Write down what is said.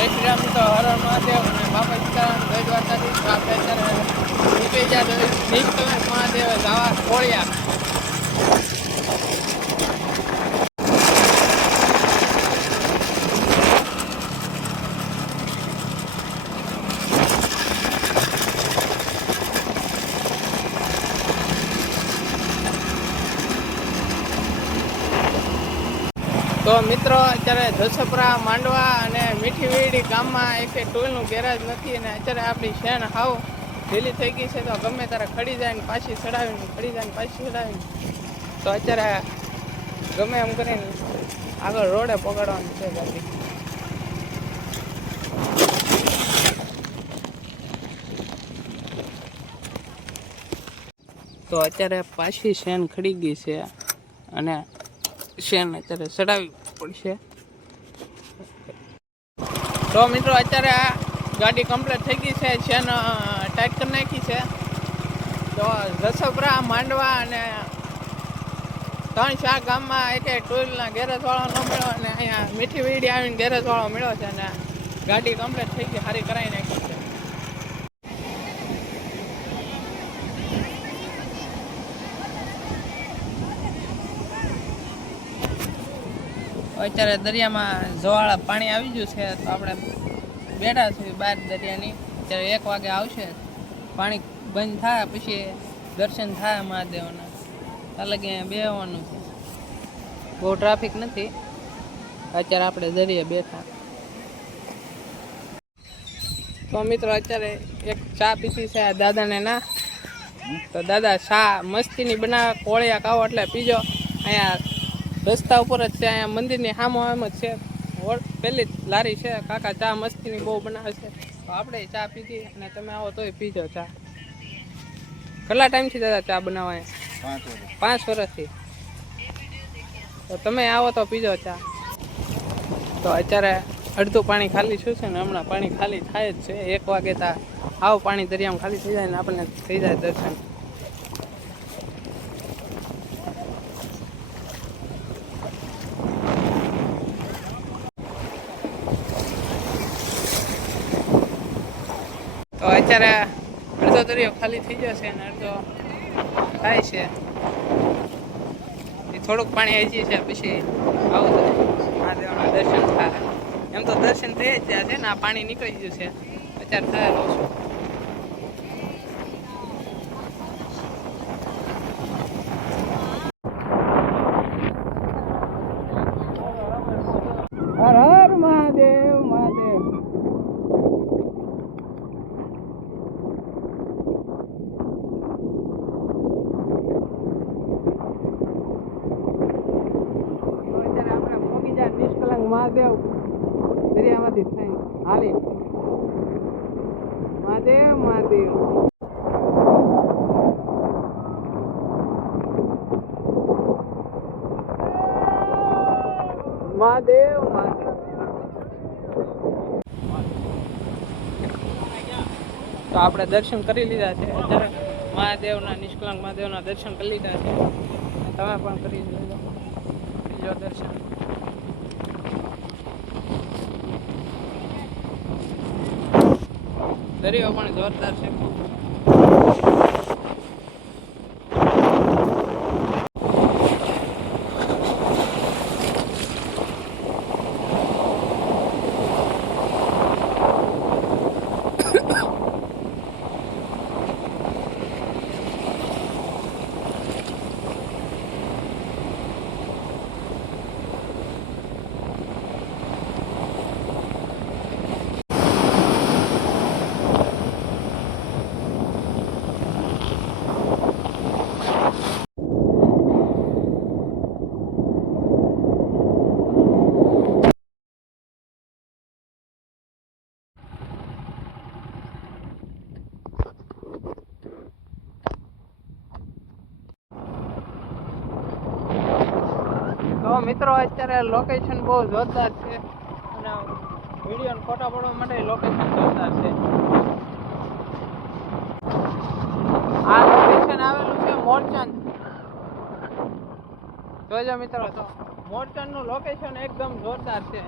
જય શ્રી રામ તો હર હર મહાદેવ અને બાપા સીતારામ જય દ્વારકાધીશ. આપણે અત્યારે નીકળી ગયા નીકળે મહાદેવ જવા કોળિયા. તો મિત્રો અત્યારે જસપરા માંડવા અને મીઠી વીડી ગામમાં એક ટોલનું ગેરેજ નથી અને અત્યારે આપણી શેણ હાવ ઢીલી થઈ ગઈ છે. તો ગમે ત્યારે ખડી જાય ને પાછી ચડાવીને ખડી જાય ને પાછી ચડાવીને તો અત્યારે ગમે એમ કરીને આગળ રોડે પકડવાની છે ગાડી. તો અત્યારે પાછી શેણ ખડી ગઈ છે અને શેણ અત્યારે ચડાવવી પડશે. તો મિત્રો અત્યારે આ ગાડી કમ્પ્લીટ થઈ ગઈ છે, શેણ ટાઈટ કરી નાખી છે. તો જસપરા માંડવા અને 3-4 ગામમાં એક ટોલના ગેરેજવાળો ન મળ્યો અને અહીંયા મીઠી વીડી આવીને ગેરેજવાળો મળ્યો છે અને ગાડી કમ્પ્લીટ થઈ ગઈ, સારી કરાવી નાખી છે. અત્યારે દરિયામાં જવાળા પાણી આવી ગયું છે. તો આપણે બેઠા છીએ બહાર દરિયાની. અત્યારે 1 વાગે આવશે, પાણી બંધ થાય પછી દર્શન થાય મહાદેવના. કાલે ક્યાંય બેસવાનું છે, બહુ ટ્રાફિક નથી. અત્યારે આપણે દરિયે બેઠા. તો મિત્રો અત્યારે એક ચા પીધી છે આ દાદાને ના. તો દાદા ચા મસ્તીની બનાવે, કોળિયા કાવો એટલે પીજો. અહીંયા રસ્તા ઉપર જ છે, અહીંયા મંદિરની સામો આમ જ છે, પહેલી જ લારી છે. કાકા ચા મસ્તીની બહુ બનાવે છે. તો આપણે ચા પીધી અને તમે આવો તોય પીજો ચા. કેટલા ટાઈમથી દાદા ચા બનાવવા? 5 વર્ષથી. તો તમે આવો તો પીજો ચા. તો અત્યારે અડધું પાણી ખાલી શું છે ને હમણાં પાણી ખાલી થાય જ છે. 1 વાગે તા આવું પાણી દરિયામાં ખાલી થઈ જાય ને આપણને થઈ જાય દર્શન. તો અત્યારે અડધો દરિયો ખાલી થઈ જશે અને અડધો થાય છે. એ થોડુંક પાણી આવી છે પછી આવું થાય મહાદેવના દર્શન થાય. એમ તો દર્શન થઈ જ ગયા છે ને, આ પાણી નીકળી ગયું છે અત્યારે થાય ઓછું. હર હર મહાદેવ મહાદેવ. મહાદેવ દરિયામાંથી થાય હાલી. મહાદેવ મહાદેવ. મહાદેવ મહાદેવ. તો આપણે દર્શન કરી લીધા છે અત્યારે મહાદેવના, નિષ્કલંક મહાદેવના દર્શન કરી લીધા છે. તમે પણ કરી લીજો દર્શન. દરિયો પણ જોરદાર છે. તો મિત્રો અત્યારે લોકેશન બહુ જોરદાર છે અને વિડીયો ફોટા પાડવા માટે લોકેશન જોરદાર છે. આ લોકેશન આવેલું છે મોરચંદ. જોજો મિત્રો, તો મોરચંદ નું લોકેશન એકદમ જોરદાર છે.